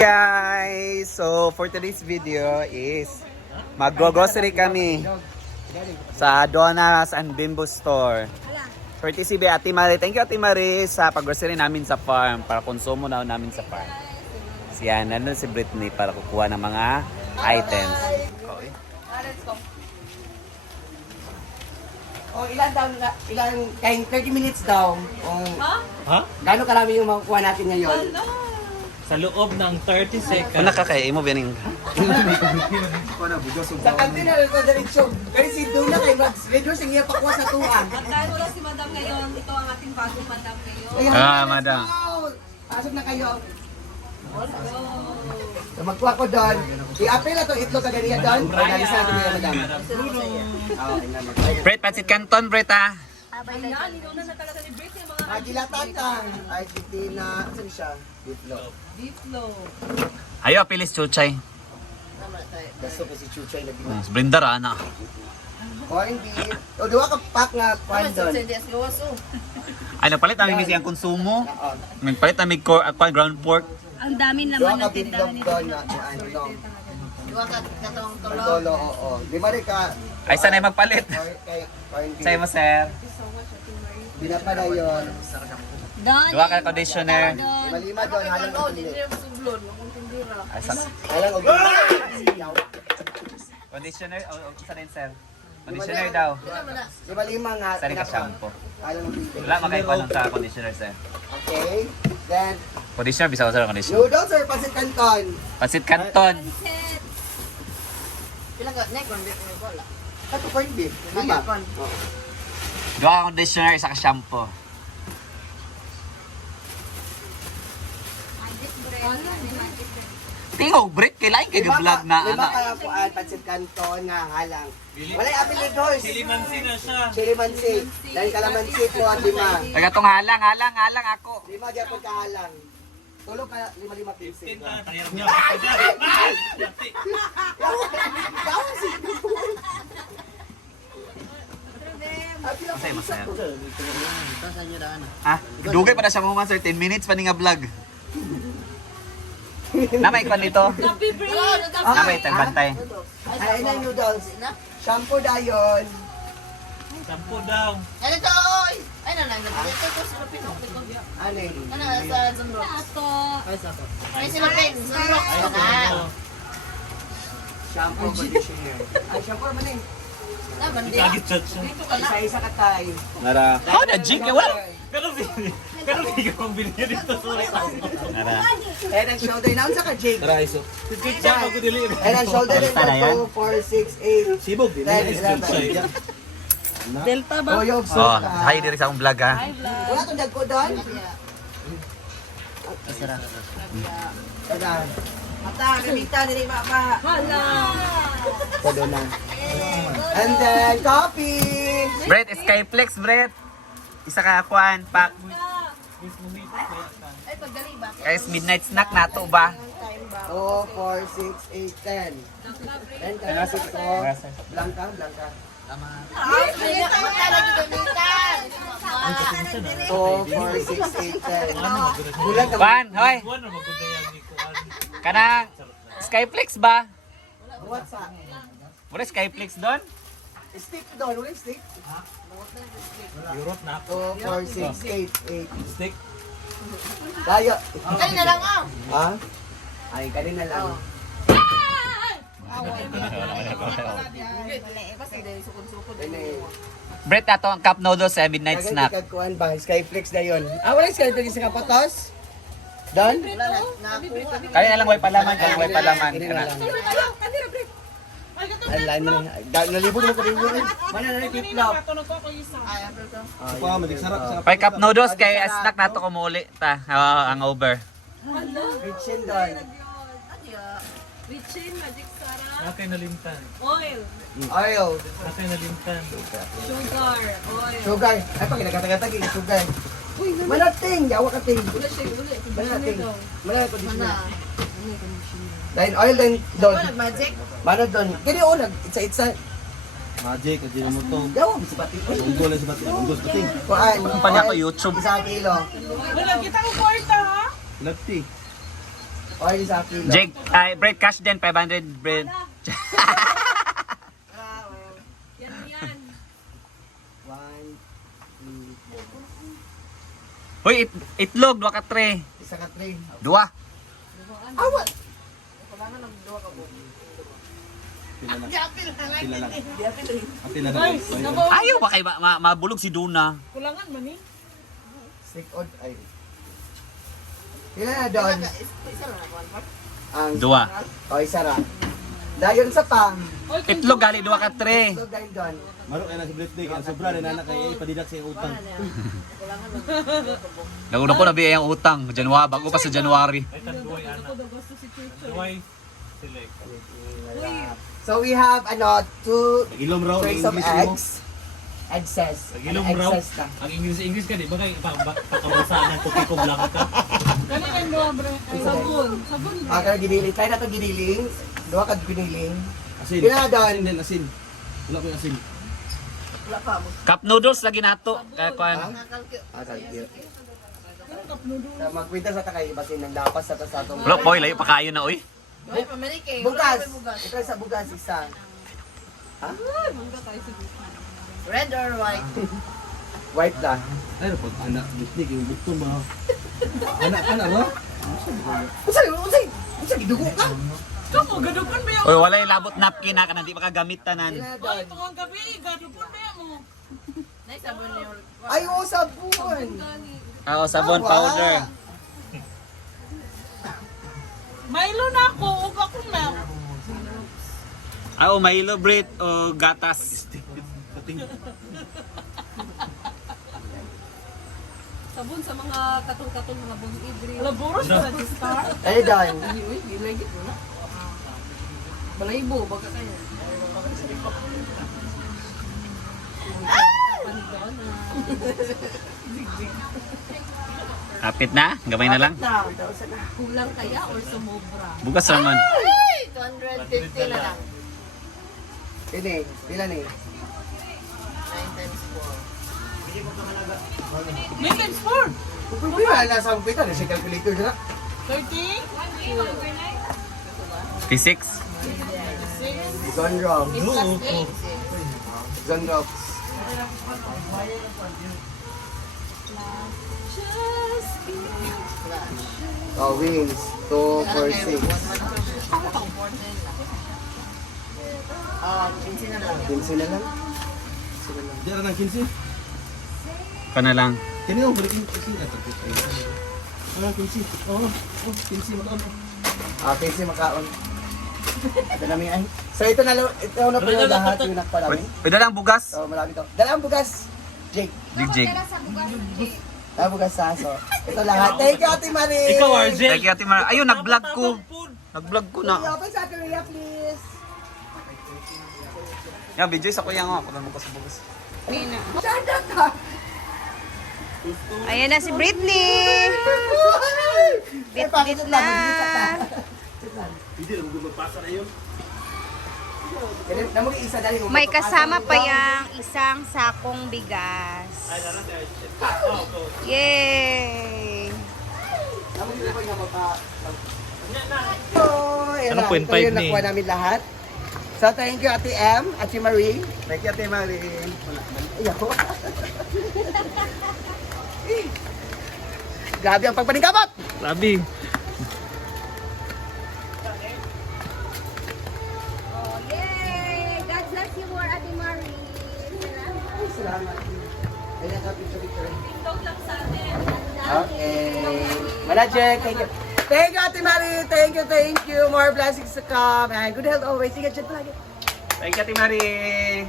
Guys, so for today's video is mag-grocery kami sa Donas and Bimbo Store. Courtesy by Ate Marie. Thank you Ate Marie sa pag-grocery namin sa farm para konsumo na namin sa farm. Siya, nandun si Brittany para kukuha ng mga items. Let's go. Oh, ilang 30 minutes daw. Oh, Ha? gaano karami yung makukuha natin ngayon? Sa loob ng 30 seconds. Kung nakakaya mo bining. Sa kantina ito diretso. Kasi si Duna kay Max, medyo sing iya pakuha sa tuwa. Dahil wala si Madam ngayon, ito ang ating bagong Madam ngayon. Madam. Pasok na kayo. So, magkuha ko doon. I-apel na itong itlog kagania doon. Pag-alis na ito niya, madam. Brett, pansit canton, Brett ha. Ayan, ikaw na talaga ni Britt yung mga Magilatatan. Ay, titina. Saan siya? Itlog. beef low. Ayo, pilis chuchay. Gusto ko si Chuchay lagi. Brindar ana. Corn beef. O, duwa ka pack nga kwan doon. Ay, napalit namin kasi ang konsumo. Oo. Nagpalit namin ground pork. Ang dami Duwa naman ka ng bitlog tindahan nito. doon na ano. Ang tolo, oo. Lima rin ka. Ay, sanay magpalit. Corn Sa'yo beef. mo, sir. Binapala yun. Donnie, Duwa ka conditioner. Lima doon. Halang og pili. Ay, Halang og conditioner? O, sa rin, sir. Conditioner daw. Lima nga. Sa rin ka shampoo. Halang og pili. Wala makaipa lang sa conditioner, sir. Okay. Then, Conditioner, bisa ko, sir, conditioner. noodles or pasit canton? Pansit canton. Ito corn beef. Lima. Oo. Duwa ka conditioner, isa ka shampoo. Tingog, Britt, kailangan kayo vlog na, Lima ano. ka kuan pasit canton nga halang. Walay apelidors. Silimansi na siya. Chili mansi. Dahil kalamansi po ang lima. Taga tong halang ako. Lima dyan po kahalang. Tulog ka lima pinsin. Masaya, masaya. Ha? Dugay pa na siya mga sir, 10 minutes pa ni nga vlog. Namay ko nito. Coffee break. Namay bantay. Ay na noodles. Shampoo dayon. Sampo daw. Ano eh? Shampoo conditioner. Ay shampoo man eh. Kagit siya. Isa-isa ka tayo. Nara. How na jig eh wala. Pero di ka pang binigyan dito. Sorry. Nara. Head and shoulder. Naon sa ka, Jake? Siya magudili. Head and shoulder rin Basta na yan? 2, 4, 6, 8. Sibog din. 10, 11. Delta ba? Oh, yung Oh, hi diri sa akong vlog ha. wala itong dag ko doon? Tada. Mata, kamita, dili ba pa? Hala! Tada na. And then, coffee! Brett, Skyflex, Brett. Isa ka kuan, pack. Guys, midnight snack nato ba? 2, 4, 6, 8, 10. 10, 6, 4. Blanca. 2, 4, 6, 8, 10. Bulan ka. Kuan, hoy. Buwan na maganda yan ni Kuan. Kanang Skyflex ba? What's up? Wala Skyflex doon? Stick doon. Wala stick. Europe na. 2, 4, 6, 8, 8. Stick. Tayo. Kanina lang Ha? Ay, kanina lang. Brett, ato ang cup noodles sa midnight snack. Kuan ba? Skyflex na yun. Ah, wala Skyflex sa kapotos? Don? Kaya na lang way palaman, kaya way palaman. Kanina lang. Ay, lain mo na. Nalibog mo ko rin yun. Mana na rin flip-flop. Pay cup noodles kay snack nato ko muli ta. Ang over. Kitchen doon. Richin, magic sarap, Nakay nalimtan. oil, Oil. Nakay nalimtan. sugar, oil. Sugar. Ay, pag nagkatagatag yung sugar. Manating. Yawa ka ting. Wala siya, wala. Manating. Manating conditioner. Dahil oil din doon. Magic. Mana doon. Kini o, itsa-itsa. Magic, at mo to. Yawa, bisa pati. Unggol sa batin, unggol sa batin. Kuan. Kung pa niya ko YouTube. Isang kilo. Wala kita ko kwarta, ha? Lagti. Or isa kilo. Jake, ay, bread cash din, 500 bread. Yan, yan. 1, 2, Hoy, itlog, 2 ka 3. isa ka 3. 2. Awat! Pila lang. Pila lang. Pila lang. Ayaw ba kay mabulog si Duna? Kulangan man eh. Stick on. Ay. Ilan na doon? Ang 2. O, isa ra. Dayon sa pang. Itlog, gali 2 ka 3. Ito dahil doon. Maro ay na sa birthday kaya sobra rin anak kay padidak sa iyang utang. Nauna ko na biya yung utang. January, bago pa sa January. Ay, tanduay, anak. Tanduay. Select. So we have ano, 2 Ilom raw trays of English mo. eggs. Excess. Nag-ilong Ano, raw. excess na. Ang English ka, di ba kayo pakabasahan ng puti ko blanca? Ah, kaya giniling. Kaya na ito giniling. Dua ka giniling. Asin. Ilan na doon? Asin din asin. Wala ko yung asin. Cup noodles lagi nato. Kaya kuan. Ah, thank you. So, magkwenta sa takay, basin ng lapas sa tas atong... Wala po, layo pa kayo na oy. Bugas! Ito sa bugas, isa. Ha? Red or white? White lang. Ay, pag anak birthday kay buto ba. Anak mo? Usa, gidugo ka? Oy, wala yung labot napkin na kanang di makagamit tanan. Ilan na doon? Nice, sabon niyo. Ay, oo, sabon! Oo, sabon powder. Milo na ako, ug ako na. Ah, Milo bread o gatas. Sabon sa mga katong-katong mga bong idri. Laboros na sa star. Ay, doon. Uy, gilagit mo na. Balaybo, baka kayo. Kapit na, gamay na lang. Kulang kaya or sumobra? Bukas naman. 250 na lang. Ini, pila ni? 9 times 4. May times 4. Kung pila na sa pita, na siya calculator na. 30. Physics. Gonrock. Gonrock. Oh, wings. 2, 4, 6. Pinsin na lang. 15 na lang. Di ra nang 15. Ka na lang. Kani yung breaking kasi ato. Ah, 15. Oh, 15 makaon. Ah, 15 makaon. Ito na ay. So ito na po yung lahat yung nakparami. Pwede lang bugas. So marami to. Dalang bugas. Jake. Jigjig. Dalang bugas sa so. Ito lahat. Thank you, Ate Marie. Ikaw, Arjel. Thank you, Ate Mara. Ayun, nag-vlog ko. Nag-vlog ko na. Open sa Korea, please. Yan, video sa kuya nga. Ako na bukas. Shanda ka. Ayan na si Britney. Bit-bit na. Hindi na magpapasa na yun. Namuli isa dali. May kasama pa yung isang sakong bigas. Yay! Namuli ko yung mapa. Anong 0.5 ito yung ni? nakuha namin lahat. So thank you, Ate M, Ate Marie. Thank you, Ate Marie. Ay, ako. Grabe ang pagpaningkamot! Sabi. Oh, yay! God bless you more, Ate Marie. Salamat. Ayan, picture. Pindog lang sa atin. Okay. Manager, thank you. Thank you, Ate Marie. Thank you. More blessings to come. And good health always. Sige, chat lagi. Thank you, Ate Marie.